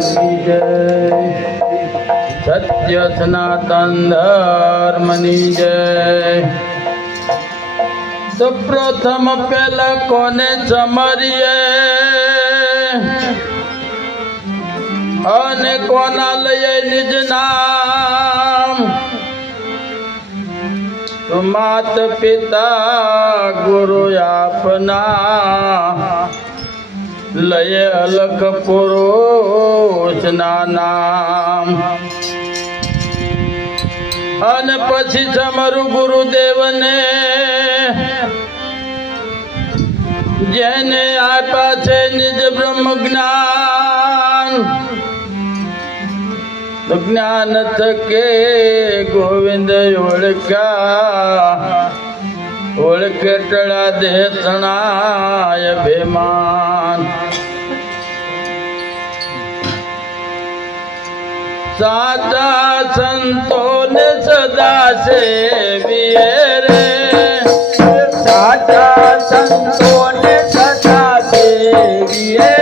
કી જય સત્ય સનાતન ધર્મની જય તો પહેલા કોને ચમરીએ અને કોના લઈએ નિજ નામ માત પિતા ગુરુ આપના લયે અલક પુરુષ નામ. અને પછી તમારું ગુરુદેવને જેને આપ્યા છે નિજ બ્રહ્મ જ્ઞાન. જ્ઞાન થકે ગોવિંદ ઓળખે ટળા દેતણાય ભેમાન સાચા સંતોને સદા સેવીએ રે. સાચા સંતોને સદા સેવીએ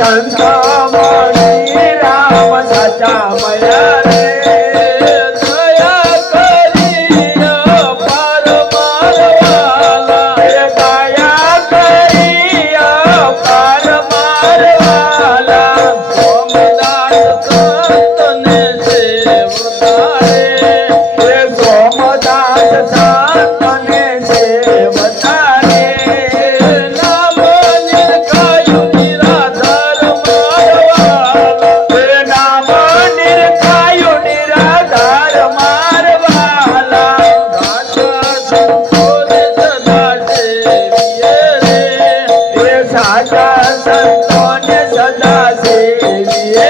家。人 Deus.